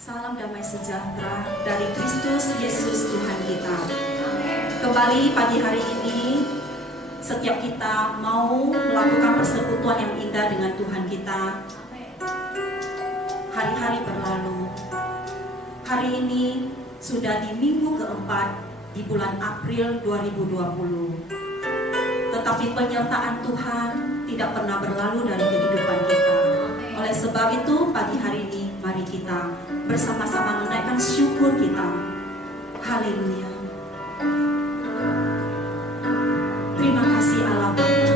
Salam damai sejahtera dari Kristus Yesus Tuhan kita. Kembali pagi hari ini, setiap kita mau melakukan persekutuan yang indah dengan Tuhan kita. Hari-hari berlalu. Hari ini sudah di minggu keempat di bulan April 2020. Tetapi penyertaan Tuhan tidak pernah berlalu dari kehidupan kita. Oleh sebab itu, pagi hari ini mari kita bersama-sama menaikkan syukur kita. Haleluya. Terima kasih Allah Bapa.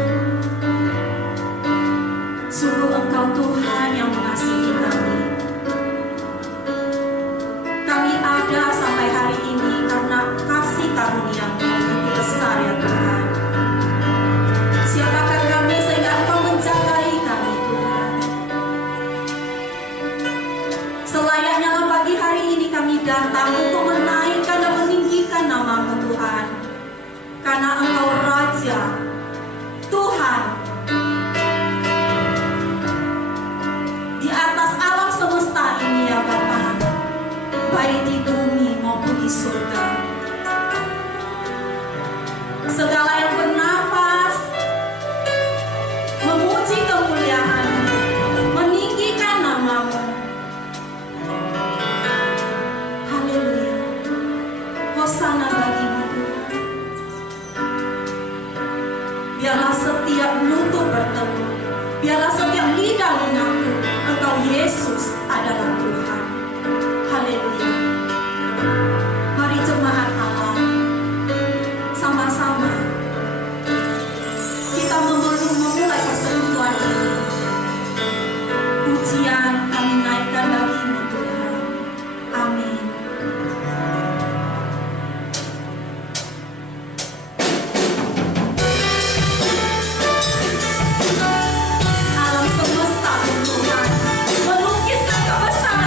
Sungguh Engkau Tuhan yang mengasihi kami. Kami ada sampai hari ini karena kasih karunia-Mu yang begitu besar ya Tuhan. Siapakah kami sehingga Engkau menjagai kami Tuhan. Selayaknya pagi hari ini kami datang untuk menaikkan dan meninggikan nama-Mu Tuhan. Karena Engkau Raja, Tuhan, di atas alam semesta ini ya Bapa, baik di bumi maupun di surga. Segala yang bernafas memuji kemuliaan-Mu, meninggikan nama-Mu. Haleluya. Hosana bagi-Mu Tuhan. Biarlah setiap lutut bertemu, biarlah setiap lidah mengaku Engkau Yesus adalah Tuhan. Haleluya. Mari jemaat Allah, sama-sama kita memulai persekutuan ini. Pujian kami naikkan bagi-Mu Tuhan. Amin. Alam semesta Tuhan melukiskan kebesaran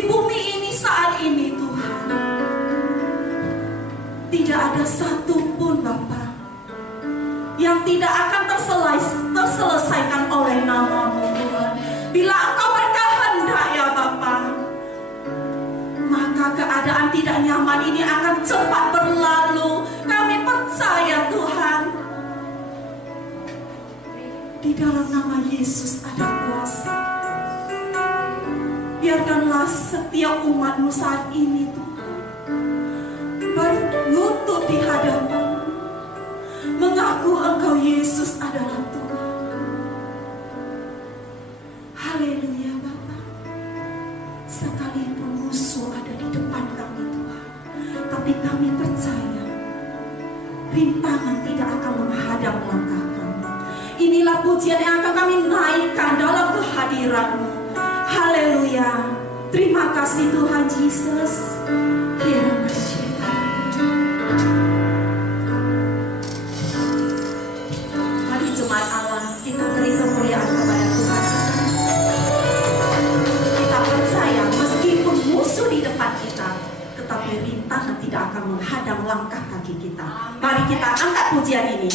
di bumi ini saat ini Tuhan, tidak ada satupun Bapa yang tidak akan terselesaikan oleh nama-Mu Tuhan. Bila Engkau berkehendak ya Bapa, maka keadaan tidak nyaman ini akan cepat berlalu. Kami percaya Tuhan, di dalam nama Yesus ada kuasa. Biarkanlah setiap umat-Mu saat ini Tuhan berlutut di hadapan-Mu, mengaku Engkau Yesus adalah Tuhan. Haleluya Bapa. Sekalipun musuh ada di depan kami Tuhan, tapi kami percaya rintangan tidak akan menghadang langkah kami. Inilah pujian yang akan kami naikkan dalam kehadiran-Mu. Haleluya. Terima kasih Tuhan Yesus. Terima kasih. Mari jemaat Allah, kita beri kemuliaan kepada Tuhan. Kita percaya meskipun musuh di depan kita, tetapi rintangan tidak akan menghadang langkah kaki kita. Mari kita angkat pujian ini.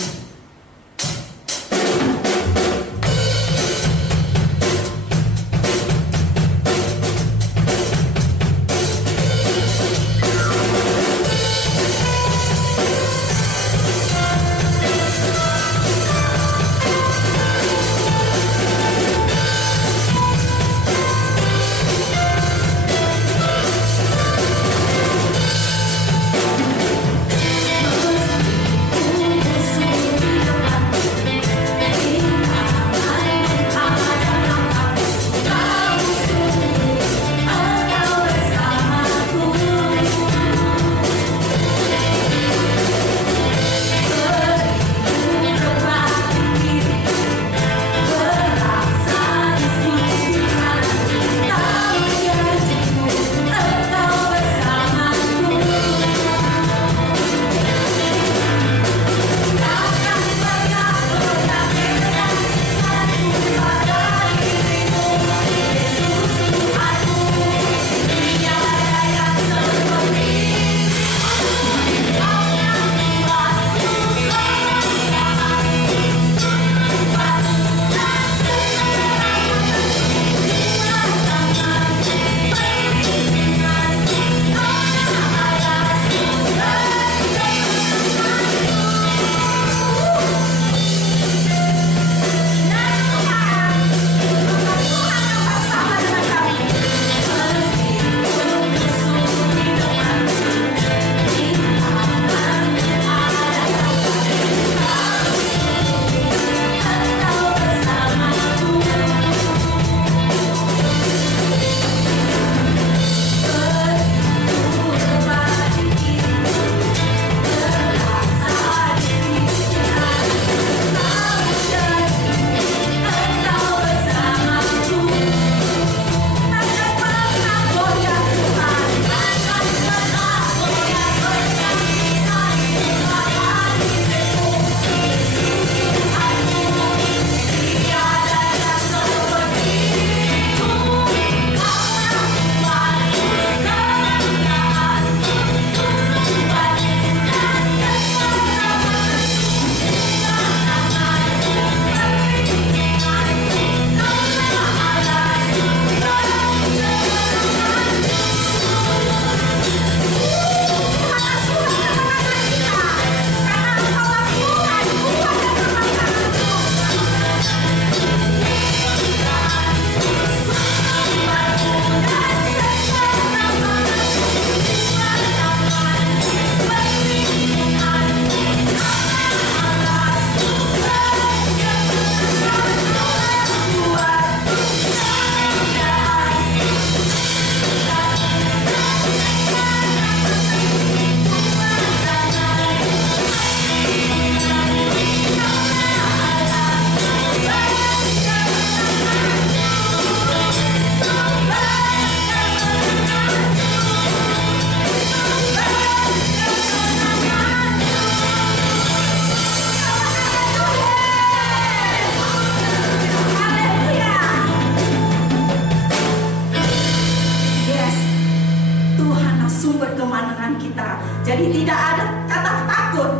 Jadi tidak ada kata takut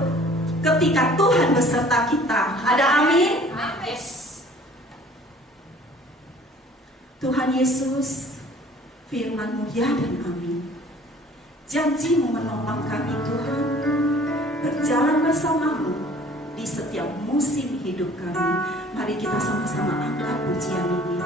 ketika Tuhan beserta kita. Ada amin? Yes. Tuhan Yesus, firman-Mu ya dan amin. Janji-Mu menolong kami Tuhan, berjalan bersama-Mu di setiap musim hidup kami. Mari kita sama-sama angkat pujian ini.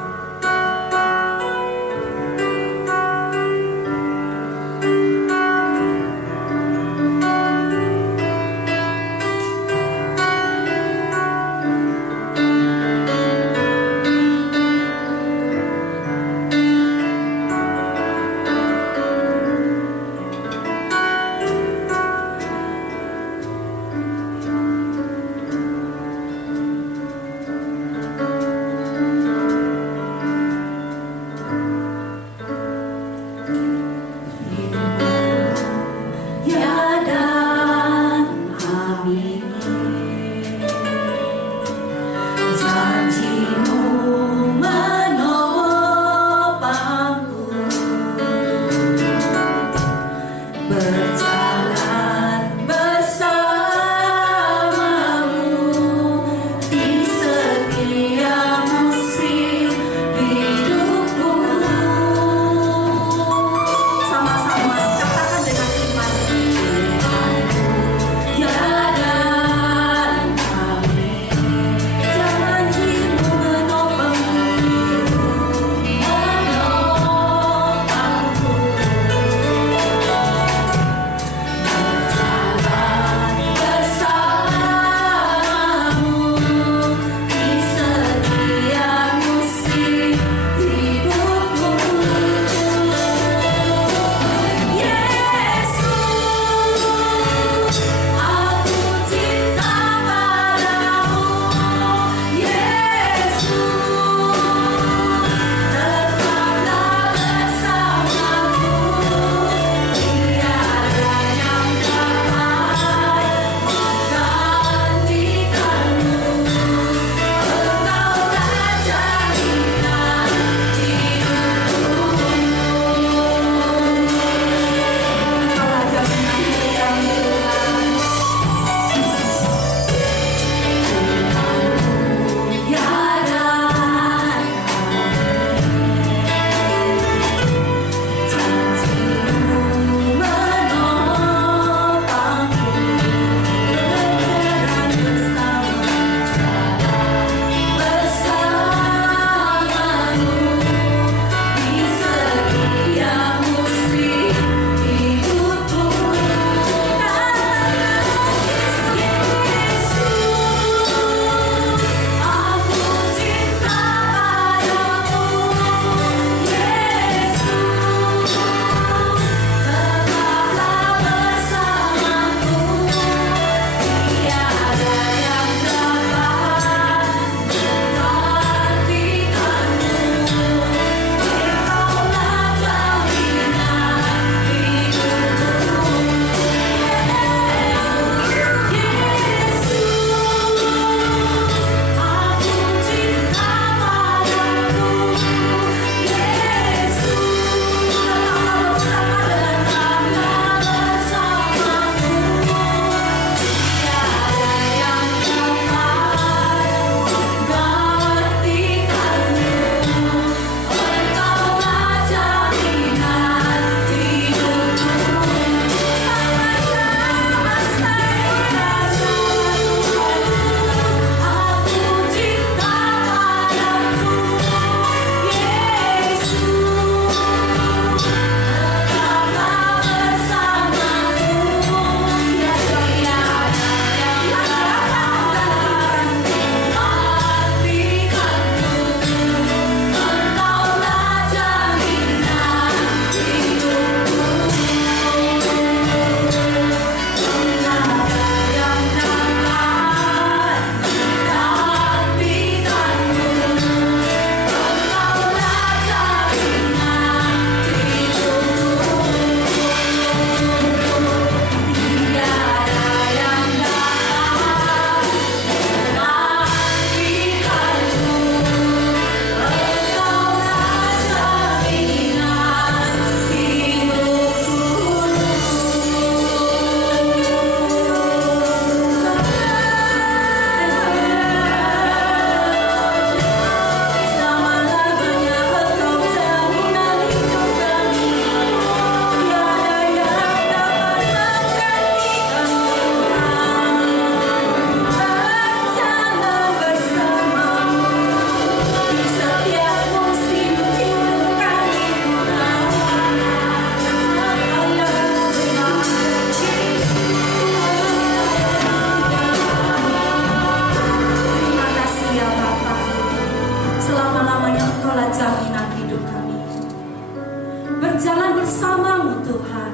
berjalan bersama-Mu Tuhan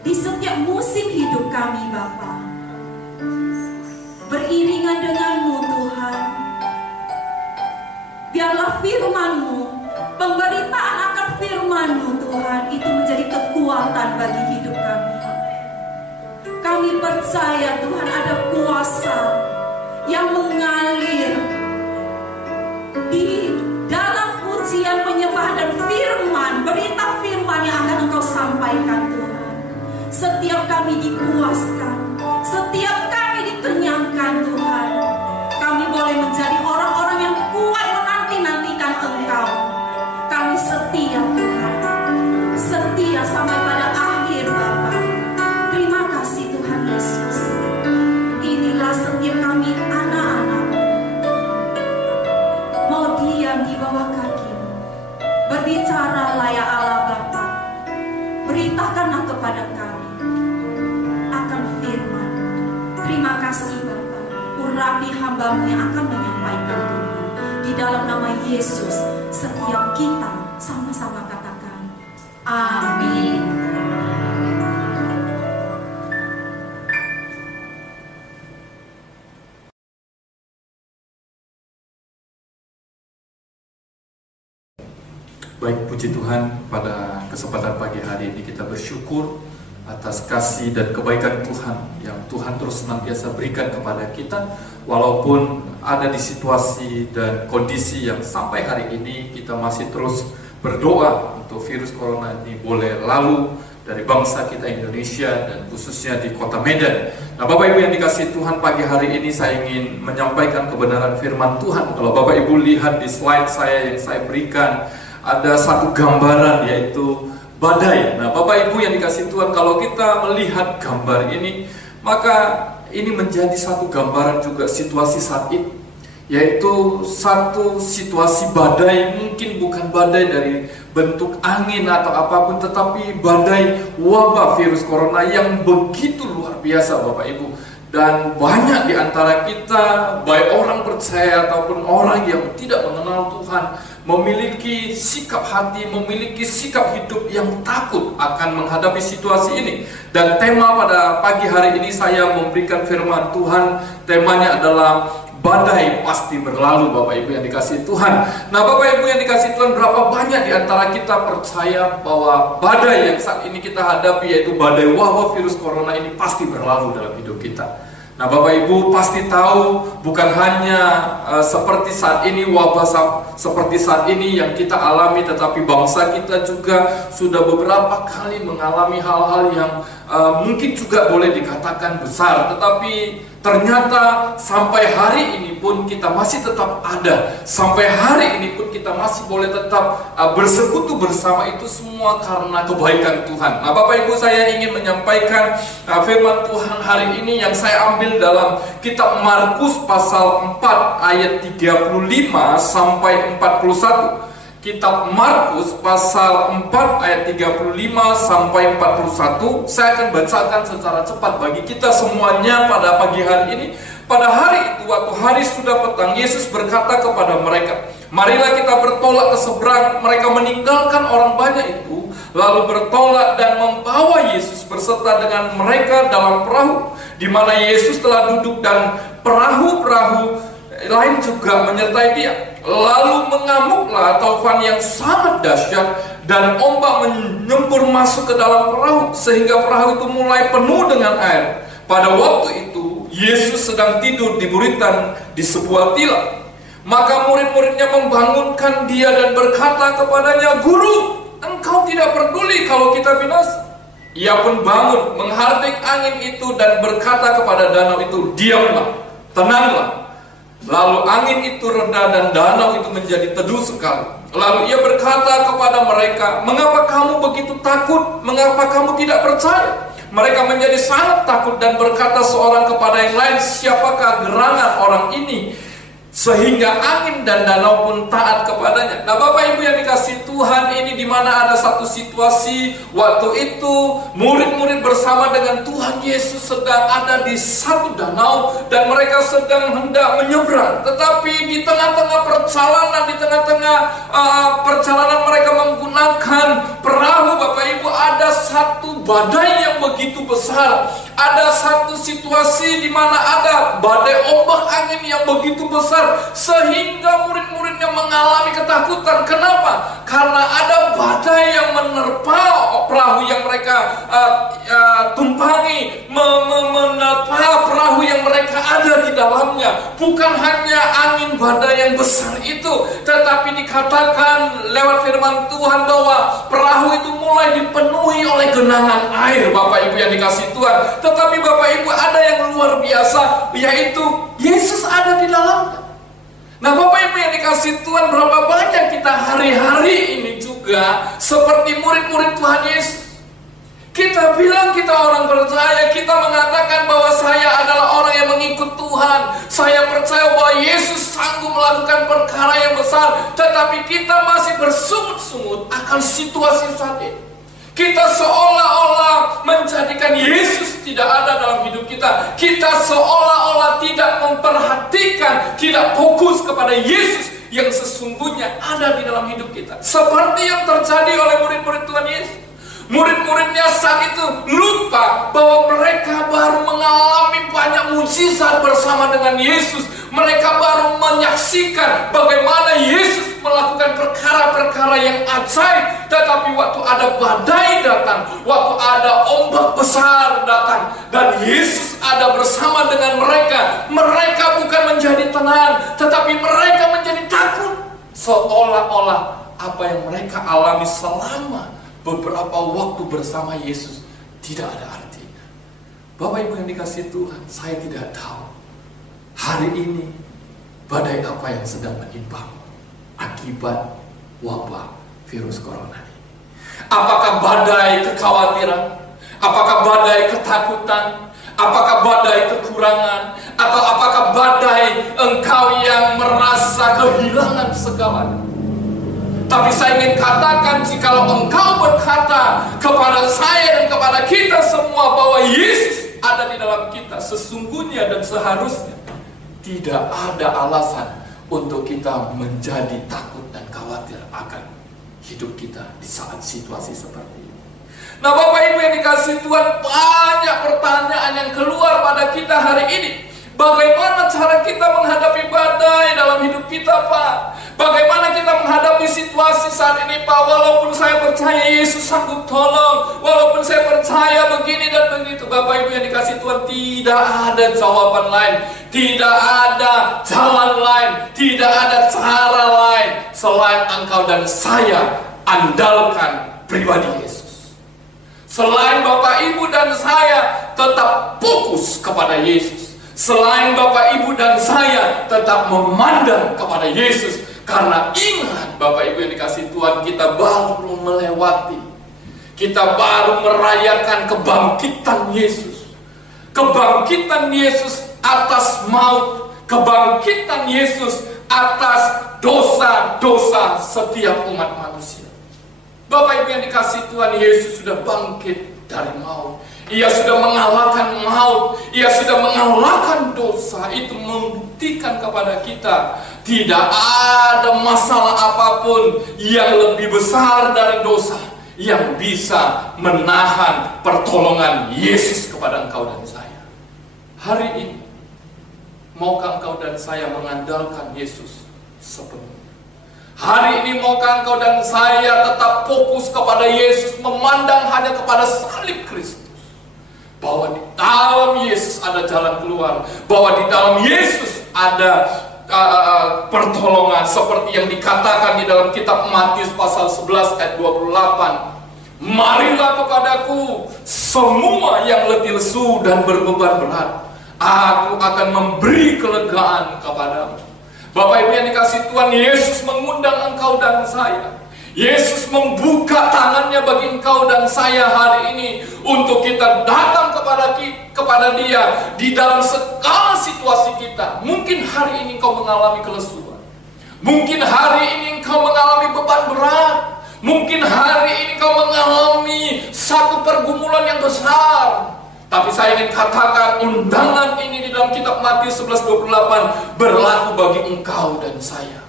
di setiap musim hidup kami Bapa. Beriringan dengan-Mu Tuhan, biarlah firman-Mu, pemberitaan akan firman-Mu Tuhan itu menjadi kekuatan bagi hidup kami. Kami percaya Tuhan ada kuasa yang mengalir di dalam pujian, penyembahan dan firman, berita firman yang akan Engkau sampaikan Tuhan. Setiap kami dipuaskan, setiap kami dikenyangkan Tuhan. Kami boleh menjadi orang-orang yang kuat menanti-nantikan Engkau. Kami setia Tuhan, setia sampai pada akhir Bapa. Terima kasih Tuhan Yesus. Inilah setiap kami anak-anak mau diam di bawah kaki-Mu. Berbicaralah ya Allah Bapa, beritakanlah kepada kami akan firman. Terima kasih Bapa, urapi hamba-Mu yang akan menyampaikan Tuhan. Di dalam nama Yesus, setiap kita sama-sama katakan amin. Baik, puji Tuhan, pada kesempatan pagi hari ini kita bersyukur atas kasih dan kebaikan Tuhan yang Tuhan terus senantiasa berikan kepada kita. Walaupun ada di situasi dan kondisi yang sampai hari ini kita masih terus berdoa untuk virus corona ini boleh lalu dari bangsa kita Indonesia dan khususnya di kota Medan. Nah Bapak Ibu yang dikasihi Tuhan, pagi hari ini saya ingin menyampaikan kebenaran firman Tuhan. Kalau Bapak Ibu lihat di slide saya yang saya berikan, ada satu gambaran yaitu badai. Nah Bapak Ibu yang dikasihi Tuhan, kalau kita melihat gambar ini, maka ini menjadi satu gambaran juga situasi saat ini, yaitu satu situasi badai. Mungkin bukan badai dari bentuk angin atau apapun, tetapi badai wabah virus corona yang begitu luar biasa Bapak Ibu. Dan banyak di antara kita, baik orang percaya ataupun orang yang tidak mengenal Tuhan, memiliki sikap hati, memiliki sikap hidup yang takut akan menghadapi situasi ini. Dan tema pada pagi hari ini saya memberikan firman Tuhan, temanya adalah badai pasti berlalu Bapak Ibu yang dikasihi Tuhan. Nah Bapak Ibu yang dikasihi Tuhan, berapa banyak di antara kita percaya bahwa badai yang saat ini kita hadapi, yaitu badai wabah virus corona ini pasti berlalu dalam hidup kita. Nah Bapak Ibu pasti tahu, bukan hanya seperti saat ini, wabah seperti saat ini yang kita alami, tetapi bangsa kita juga sudah beberapa kali mengalami hal-hal yang mungkin juga boleh dikatakan besar, tetapi ternyata sampai hari ini pun kita masih tetap ada. Sampai hari ini pun kita masih boleh tetap bersekutu bersama, itu semua karena kebaikan Tuhan. Nah Bapak Ibu, saya ingin menyampaikan firman Tuhan hari ini yang saya ambil dalam kitab Markus pasal 4 ayat 35 sampai 41. Kitab Markus pasal 4 ayat 35 sampai 41. Saya akan bacakan secara cepat bagi kita semuanya pada pagi hari ini. Pada hari itu, waktu hari sudah petang, Yesus berkata kepada mereka, "Marilah kita bertolak ke seberang." Mereka meninggalkan orang banyak itu, lalu bertolak dan membawa Yesus berserta dengan mereka dalam perahu, di mana Yesus telah duduk, dan perahu-perahu lain juga menyertai dia. Lalu mengamuklah taufan yang sangat dahsyat, dan ombak menyembur masuk ke dalam perahu, sehingga perahu itu mulai penuh dengan air. Pada waktu itu Yesus sedang tidur di buritan di sebuah tilam. Maka murid-muridnya membangunkan dia dan berkata kepadanya, "Guru, engkau tidak peduli kalau kita binasa?" Ia pun bangun, menghardik angin itu dan berkata kepada danau itu, "Diamlah, tenanglah." Lalu angin itu reda dan danau itu menjadi teduh sekali. Lalu ia berkata kepada mereka, "Mengapa kamu begitu takut? Mengapa kamu tidak percaya?" Mereka menjadi sangat takut dan berkata seorang kepada yang lain, "Siapakah gerangan orang ini sehingga angin dan danau pun taat kepadanya?" Nah Bapak Ibu yang dikasihi Tuhan, ini dimana ada satu situasi waktu itu murid-murid bersama dengan Tuhan Yesus sedang ada di satu danau, dan mereka sedang hendak menyeberang. Tetapi di tengah-tengah perjalanan, perjalanan mereka menggunakan perahu badai yang begitu besar. Ada satu situasi di mana ada badai ombak angin yang begitu besar sehingga murid-muridnya mengalami ketakutan. Kenapa? Karena ada badai yang menerpa perahu yang mereka tumpangi, menerpa perahu yang mereka ada di dalamnya. Bukan hanya angin badai yang besar itu, tetapi dikatakan lewat firman Tuhan bahwa perahu itu mulai dipenuhi oleh genangan air, Bapak Ibu yang dikasihi Tuhan. Tetapi Bapak Ibu, ada yang luar biasa, yaitu Yesus ada di dalamnya. Nah Bapak Ibu yang dikasihi Tuhan, berapa banyak kita hari-hari ini juga seperti murid-murid Tuhan Yesus. Kita bilang kita orang percaya, kita mengatakan bahwa saya adalah orang yang mengikut Tuhan. Saya percaya bahwa Yesus sanggup melakukan perkara yang besar. Tetapi kita masih bersungut-sungut akan situasi saat ini. Kita seolah-olah menjadikan Yesus tidak ada dalam hidup kita. Kita seolah-olah tidak memperhatikan, tidak fokus kepada Yesus yang sesungguhnya ada di dalam hidup kita. Seperti yang terjadi oleh murid-murid Tuhan Yesus. Murid-muridnya saat itu lupa bahwa mereka baru mengalami banyak mukjizat bersama dengan Yesus. Mereka baru menyaksikan bagaimana Yesus melakukan perkara-perkara yang ajaib. Tetapi waktu ada badai datang, waktu ada ombak besar datang, dan Yesus ada bersama dengan mereka, mereka bukan menjadi tenang, tetapi mereka menjadi takut. Seolah-olah apa yang mereka alami selama beberapa waktu bersama Yesus tidak ada artinya. Bapak Ibu yang dikasihi Tuhan, saya tidak tahu hari ini badai apa yang sedang menimpa akibat wabah virus corona ini. Apakah badai kekhawatiran? Apakah badai ketakutan? Apakah badai kekurangan? Atau apakah badai engkau yang merasa kehilangan segalanya? Tapi saya ingin katakan, jikalau engkau berkata kepada saya dan kepada kita semua bahwa Yesus ada di dalam kita, sesungguhnya dan seharusnya tidak ada alasan untuk kita menjadi takut dan khawatir akan hidup kita di saat situasi seperti ini. Nah Bapak Ibu yang dikasihi Tuhan, banyak pertanyaan yang keluar pada kita hari ini. Bagaimana cara kita menghadapi badai dalam hidup kita, Pak? Bagaimana kita menghadapi situasi saat ini, Pak? Walaupun saya percaya Yesus sanggup tolong, walaupun saya percaya begini dan begitu, Bapak Ibu yang dikasihi Tuhan, tidak ada jawaban lain, tidak ada jalan lain, tidak ada cara lain selain engkau dan saya andalkan pribadi Yesus. Selain Bapak Ibu dan saya tetap fokus kepada Yesus. Selain Bapak Ibu dan saya tetap memandang kepada Yesus. Karena ingat Bapak Ibu yang dikasihi Tuhan, kita baru melewati, kita baru merayakan kebangkitan Yesus. Kebangkitan Yesus atas maut, kebangkitan Yesus atas dosa-dosa setiap umat manusia. Bapak Ibu yang dikasihi Tuhan, Yesus sudah bangkit dari maut. Ia sudah mengalahkan maut, ia sudah mengalahkan dosa. Itu membuktikan kepada kita tidak ada masalah apapun yang lebih besar dari dosa yang bisa menahan pertolongan Yesus kepada engkau dan saya. Hari ini, maukah engkau dan saya mengandalkan Yesus sepenuhnya? Hari ini maukah engkau dan saya tetap fokus kepada Yesus, memandang hanya kepada salib Kristus? Bahwa di dalam Yesus ada jalan keluar, bahwa di dalam Yesus ada pertolongan, seperti yang dikatakan di dalam kitab Matius pasal 11 ayat 28. Marilah kepadaku semua yang letih lesu dan berbeban berat, aku akan memberi kelegaan kepadamu. Bapak Ibu yang dikasihi Tuhan, Yesus mengundang engkau dan saya. Yesus membuka tangannya bagi engkau dan saya hari ini untuk kita datang kepada Dia di dalam segala situasi kita. Mungkin hari ini engkau mengalami kelesuan, mungkin hari ini engkau mengalami beban berat, mungkin hari ini engkau mengalami satu pergumulan yang besar. Tapi saya ingin katakan, undangan ini di dalam kitab Matius 11:28 berlaku bagi engkau dan saya.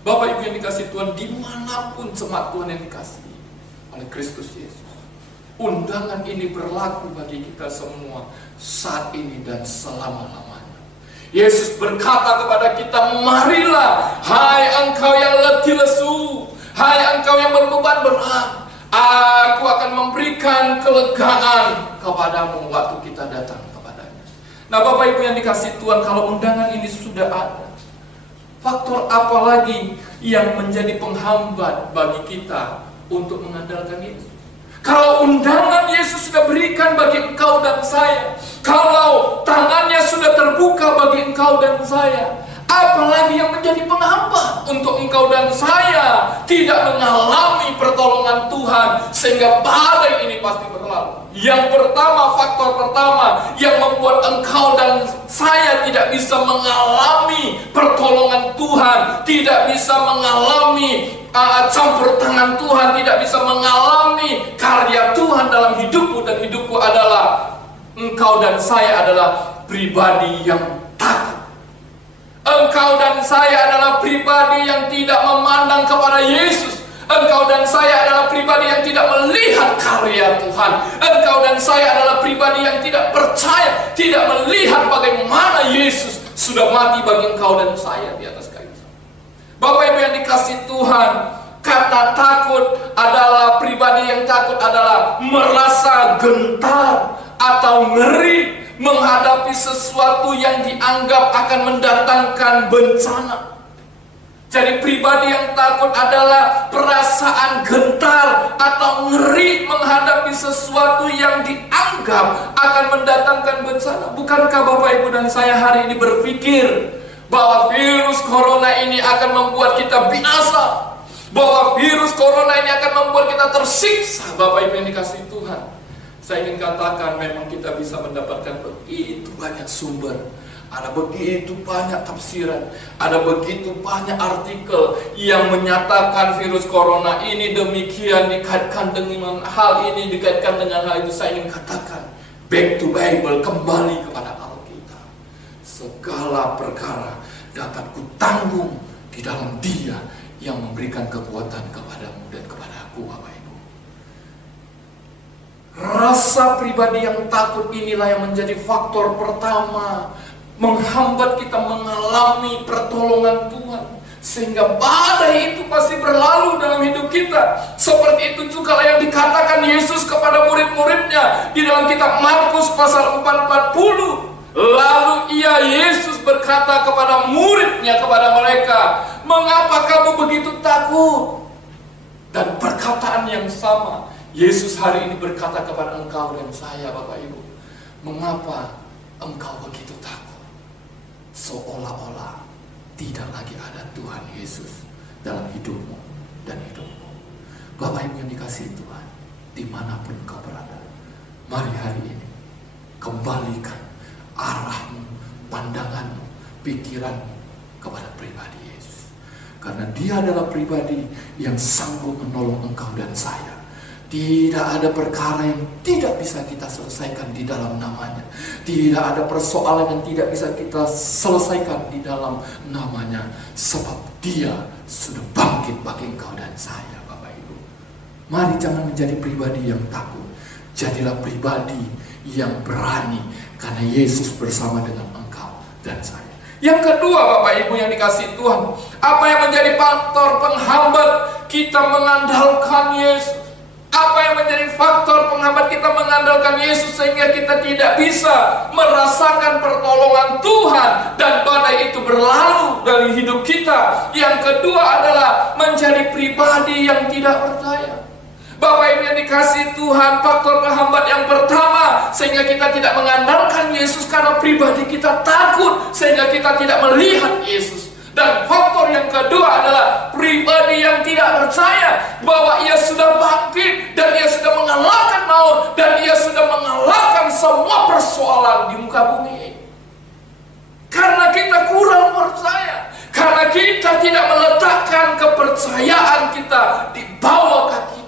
Bapak Ibu yang dikasihi Tuhan, dimanapun jemaat Tuhan yang dikasihi oleh Kristus Yesus, undangan ini berlaku bagi kita semua saat ini dan selama-lamanya. Yesus berkata kepada kita, marilah hai engkau yang letih lesu, hai engkau yang berbeban berat, aku akan memberikan kelegaan kepadamu waktu kita datang kepadanya. Nah Bapak Ibu yang dikasihi Tuhan, kalau undangan ini sudah ada, faktor apa lagi yang menjadi penghambat bagi kita untuk mengandalkan Yesus? Kalau undangan Yesus sudah berikan bagi engkau dan saya, kalau tangannya sudah terbuka bagi engkau dan saya, apalagi yang menjadi penghambat untuk engkau dan saya tidak mengalami pertolongan Tuhan sehingga badai ini pasti berlalu. Yang pertama, faktor pertama yang membuat engkau dan saya tidak bisa mengalami pertolongan Tuhan, tidak bisa mengalami campur tangan Tuhan, tidak bisa mengalami karya Tuhan dalam hidupmu dan hidupku adalah engkau dan saya adalah pribadi yang takut. Engkau dan saya adalah pribadi yang tidak memandang kepada Yesus. Engkau dan saya adalah pribadi yang tidak melihat karya Tuhan. Engkau dan saya adalah pribadi yang tidak percaya, tidak melihat bagaimana Yesus sudah mati bagi engkau dan saya di atas kayu salib. Bapak Ibu yang dikasihi Tuhan, kata takut adalah, pribadi yang takut adalah merasa gentar atau ngeri menghadapi sesuatu yang dianggap akan mendatangkan bencana. Jadi pribadi yang takut adalah perasaan gentar atau ngeri menghadapi sesuatu yang dianggap akan mendatangkan bencana. Bukankah Bapak Ibu dan saya hari ini berpikir bahwa virus corona ini akan membuat kita binasa, bahwa virus corona ini akan membuat kita tersiksa? Bapak Ibu yang dikasihi Tuhan, saya ingin katakan memang kita bisa mendapatkan begitu banyak sumber, ada begitu banyak tafsiran, ada begitu banyak artikel yang menyatakan virus corona ini demikian, dikaitkan dengan hal ini, dikaitkan dengan hal itu. Saya ingin katakan, back to Bible, kembali kepada Alkitab. Segala perkara dapat kutanggung di dalam Dia yang memberikan kekuatan kepadamu dan kepada aku, Bapak Ibu. Rasa pribadi yang takut inilah yang menjadi faktor pertama menghambat kita mengalami pertolongan Tuhan, sehingga badai itu pasti berlalu dalam hidup kita. Seperti itu juga yang dikatakan Yesus kepada murid-muridnya di dalam kitab Markus pasal 4:40. Lalu Yesus berkata kepada muridnya, kepada mereka, mengapa kamu begitu takut? Dan perkataan yang sama Yesus hari ini berkata kepada engkau dan saya, Bapak Ibu, mengapa engkau begitu takut? Seolah-olah tidak lagi ada Tuhan Yesus dalam hidupmu dan hidupmu. Bapak Ibu yang dikasihi Tuhan, dimanapun kau berada, mari hari ini kembalikan arahmu, pandanganmu, pikiranmu kepada pribadi Yesus. Karena Dia adalah pribadi yang sanggup menolong engkau dan saya. Tidak ada perkara yang tidak bisa kita selesaikan di dalam namanya. Tidak ada persoalan yang tidak bisa kita selesaikan di dalam namanya. Sebab Dia sudah bangkit bagi engkau dan saya, Bapak Ibu. Mari jangan menjadi pribadi yang takut. Jadilah pribadi yang berani, karena Yesus bersama dengan engkau dan saya. Yang kedua, Bapak Ibu yang dikasihi Tuhan, apa yang menjadi faktor penghambat kita mengandalkan Yesus? Apa yang menjadi faktor penghambat kita mengandalkan Yesus sehingga kita tidak bisa merasakan pertolongan Tuhan dan badai itu berlalu dari hidup kita? Yang kedua adalah menjadi pribadi yang tidak percaya. Bapak Ibu yang dikasihi Tuhan, faktor penghambat yang pertama sehingga kita tidak mengandalkan Yesus karena pribadi kita takut sehingga kita tidak melihat Yesus. Dan faktor yang kedua adalah pribadi yang tidak percaya bahwa Ia sudah bangkit dan Ia sudah mengalahkan maut dan Ia sudah mengalahkan semua persoalan di muka bumi. Karena kita kurang percaya, karena kita tidak meletakkan kepercayaan kita di bawah kaki,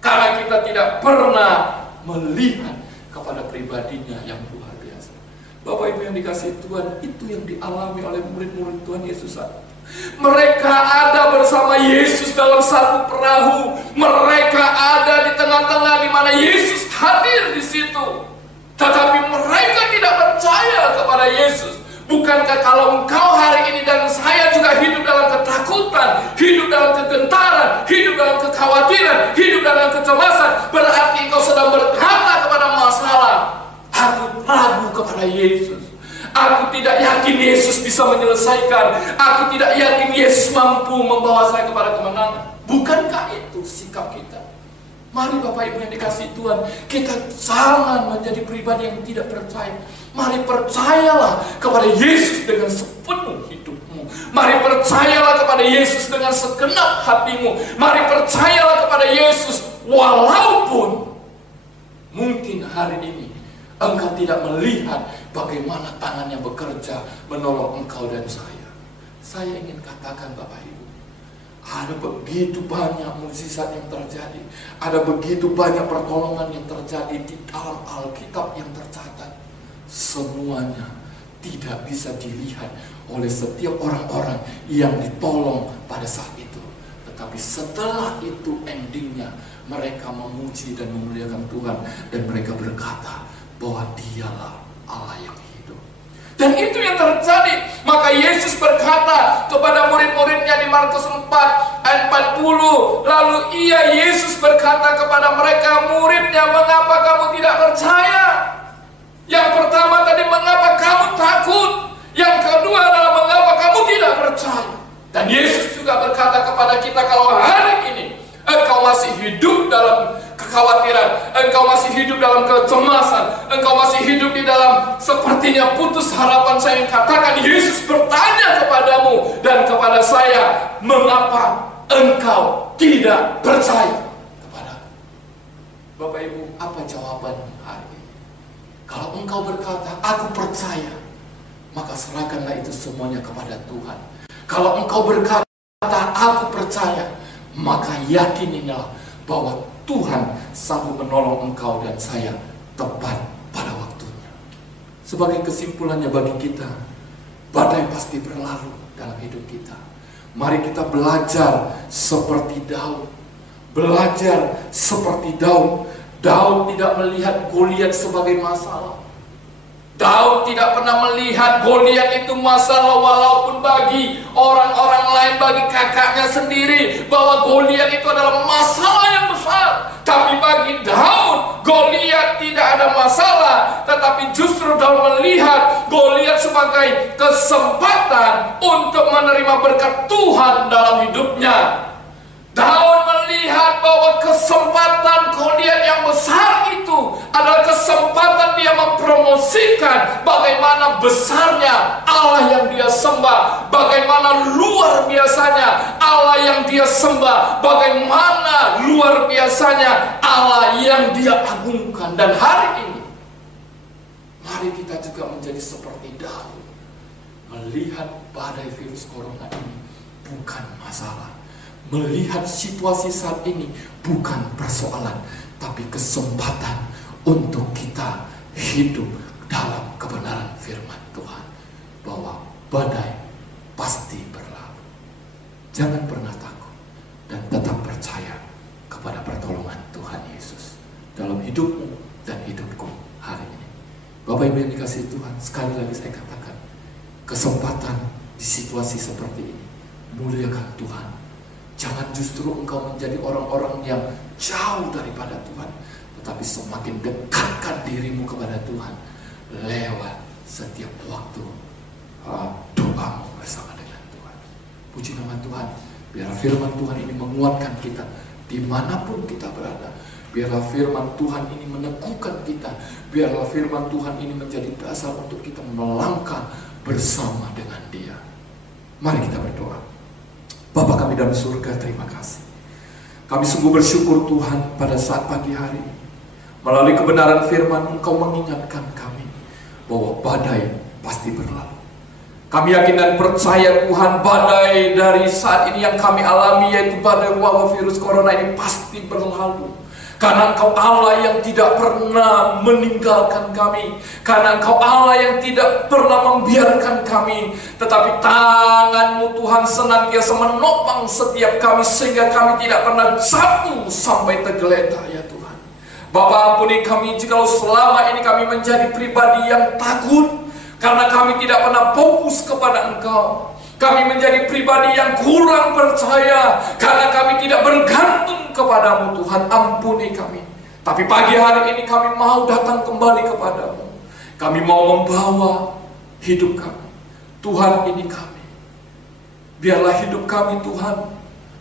karena kita tidak pernah melihat kepada pribadinya yang luar biasa. Bapak Ibu yang dikasihi Tuhan, itu yang dialami oleh murid-murid Tuhan Yesus. Mereka ada bersama Yesus dalam satu perahu. Mereka ada di tengah-tengah di mana Yesus Bukankah kalau engkau hari ini dan saya juga hidup dalam ketakutan, hidup dalam kegentaran, hidup dalam kekhawatiran, hidup dalam kecemasan, berarti engkau sedang berkata kepada masalah, aku ragu kepada Yesus. Aku tidak yakin Yesus bisa menyelesaikan. Aku tidak yakin Yesus mampu membawa saya kepada kemenangan. Bukankah itu sikap kita? Mari Bapak Ibu yang dikasihi Tuhan, kita jangan menjadi pribadi yang tidak percaya. Mari percayalah kepada Yesus dengan sepenuh hidupmu. Mari percayalah kepada Yesus dengan segenap hatimu. Mari percayalah kepada Yesus walaupun mungkin hari ini engkau tidak melihat bagaimana tangannya bekerja menolong engkau dan saya. Saya ingin katakan Bapak Ibu, ada begitu banyak mukjizat yang terjadi, ada begitu banyak pertolongan yang terjadi di dalam Alkitab yang tercatat. Semuanya tidak bisa dilihat oleh setiap orang-orang yang ditolong pada saat itu. Tetapi setelah itu endingnya mereka memuji dan memuliakan Tuhan, dan mereka berkata bahwa Dialah Allah yang hidup. Dan itu yang terjadi. Maka Yesus berkata kepada murid-muridnya di Markus 4 ayat 40. Lalu Yesus berkata kepada mereka muridnya, mengapa kamu tidak percaya? Yang pertama tadi, mengapa kamu takut? Yang kedua adalah mengapa kamu tidak percaya? Dan Yesus juga berkata kepada kita, kalau hari ini engkau masih hidup dalam kekhawatiran, engkau masih hidup dalam kecemasan, engkau masih hidup di dalam sepertinya putus harapan, saya katakan Yesus bertanya kepadamu dan kepada saya, mengapa engkau tidak percaya kepada Bapak Ibu? Apa jawaban hari ini? Kalau engkau berkata aku percaya, maka serahkanlah itu semuanya kepada Tuhan. Kalau engkau berkata aku percaya, maka yakinilah bahwa Tuhan sanggup menolong engkau dan saya tepat pada waktunya. Sebagai kesimpulannya bagi kita, badai pasti berlalu dalam hidup kita. Mari kita belajar seperti Daud. Belajar seperti Daud. Daud tidak melihat Goliat sebagai masalah. Daud tidak pernah melihat Goliat itu masalah, walaupun bagi orang-orang lain, bagi kakaknya sendiri, bahwa Goliat itu adalah masalah yang besar. Tapi bagi Daud, Goliat tidak ada masalah, tetapi justru Daud melihat Goliat sebagai kesempatan untuk menerima berkat Tuhan dalam hidupnya. Daud melihat bahwa kesempatan Goliat yang besar itu adalah kesempatan dia mempromosikan bagaimana besarnya Allah yang dia sembah, bagaimana luar biasanya Allah yang dia sembah, bagaimana luar biasanya Allah yang dia agungkan. Dan hari ini mari kita juga menjadi seperti Daud, melihat badai virus corona ini bukan masalah. Melihat situasi saat ini bukan persoalan, tapi kesempatan untuk kita hidup dalam kebenaran firman Tuhan, bahwa badai pasti berlalu. Jangan pernah takut dan tetap percaya kepada pertolongan Tuhan Yesus dalam hidupmu dan hidupku hari ini. Bapak Ibu yang dikasihi Tuhan, sekali lagi saya katakan, kesempatan di situasi seperti ini, muliakan Tuhan. Jangan justru engkau menjadi orang-orang yang jauh daripada Tuhan, tetapi semakin dekatkan dirimu kepada Tuhan lewat setiap waktu doamu bersama dengan Tuhan. Puji nama Tuhan. Biarlah firman Tuhan ini menguatkan kita dimanapun kita berada. Biarlah firman Tuhan ini meneguhkan kita. Biarlah firman Tuhan ini menjadi dasar untuk kita melangkah bersama dengan Dia. Mari kita berdoa. Bapa kami dalam surga, terima kasih. Kami sungguh bersyukur Tuhan pada saat pagi hari ini. Melalui kebenaran firman Engkau mengingatkan kami bahwa badai pasti berlalu. Kami yakin dan percaya Tuhan, badai dari saat ini yang kami alami, yaitu badai wabah virus corona ini pasti berlalu. Karena Engkau Allah yang tidak pernah meninggalkan kami. Karena Engkau Allah yang tidak pernah membiarkan kami. Tetapi tangan-Mu Tuhan senantiasa menopang setiap kami, sehingga kami tidak pernah jatuh sampai tergeletak ya Tuhan. Bapa, ampuni kami jikalau selama ini kami menjadi pribadi yang takut. Karena kami tidak pernah fokus kepada Engkau. Kami menjadi pribadi yang kurang percaya karena kami tidak bergantung kepadamu Tuhan. Ampuni kami. Tapi pagi hari ini kami mau datang kembali kepadamu. Kami mau membawa hidup kami. Tuhan, ini kami. Biarlah hidup kami Tuhan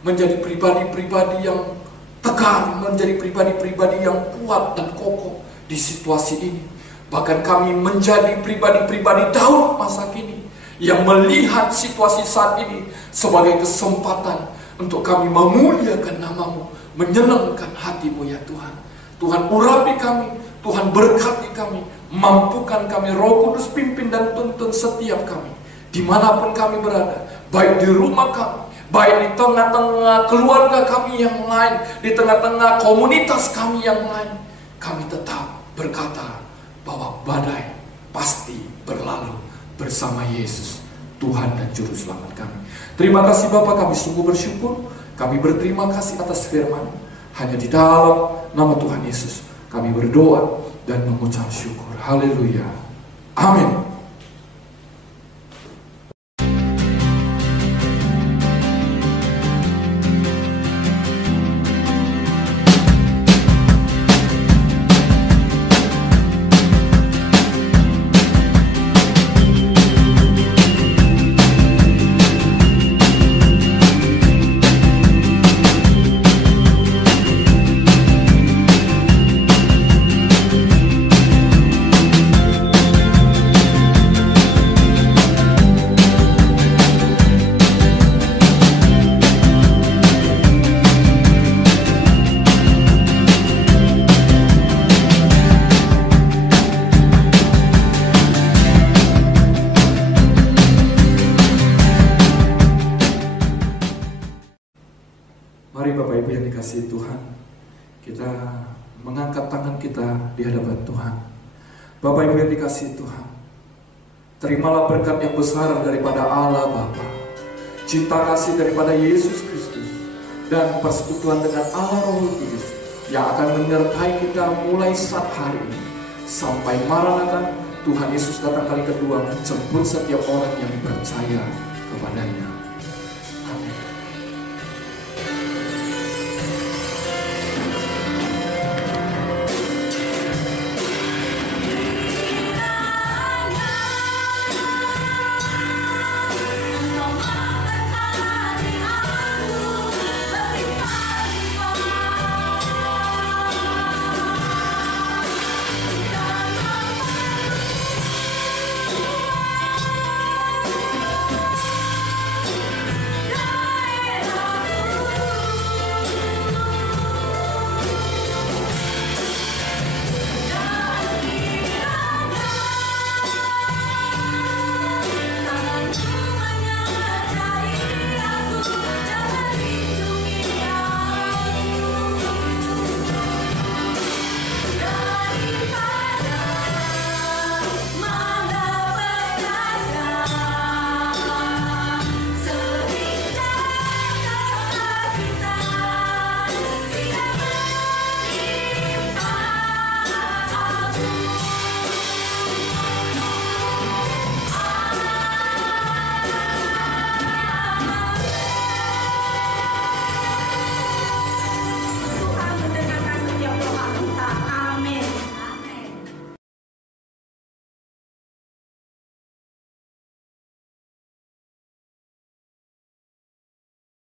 menjadi pribadi-pribadi yang tegar, menjadi pribadi-pribadi yang kuat dan kokoh di situasi ini. Bahkan kami menjadi pribadi-pribadi Daud masa kini yang melihat situasi saat ini sebagai kesempatan untuk kami memuliakan namamu, menyenangkan hatimu ya Tuhan. Tuhan urapi kami, Tuhan berkati kami, mampukan kami, Roh Kudus pimpin dan tuntun setiap kami, dimanapun kami berada, baik di rumah kami, baik di tengah-tengah keluarga kami yang lain, di tengah-tengah komunitas kami yang lain. Kami tetap berkata bahwa badai pasti berlalu bersama Yesus, Tuhan dan Juru Selamat kami. Terima kasih Bapa, kami sungguh bersyukur. Kami berterima kasih atas firman. Hanya di dalam nama Tuhan Yesus kami berdoa dan mengucap syukur. Haleluya. Amin. Mari Bapak Ibu yang dikasihi Tuhan, kita mengangkat tangan kita di hadapan Tuhan. Bapak Ibu yang dikasihi Tuhan, terimalah berkat yang besar daripada Allah Bapa, cinta kasih daripada Yesus Kristus, dan persekutuan dengan Allah Roh Kudus yang akan menyertai kita mulai saat hari ini sampai Maranatha, Tuhan Yesus datang kali kedua menjemput setiap orang yang percaya kepadanya.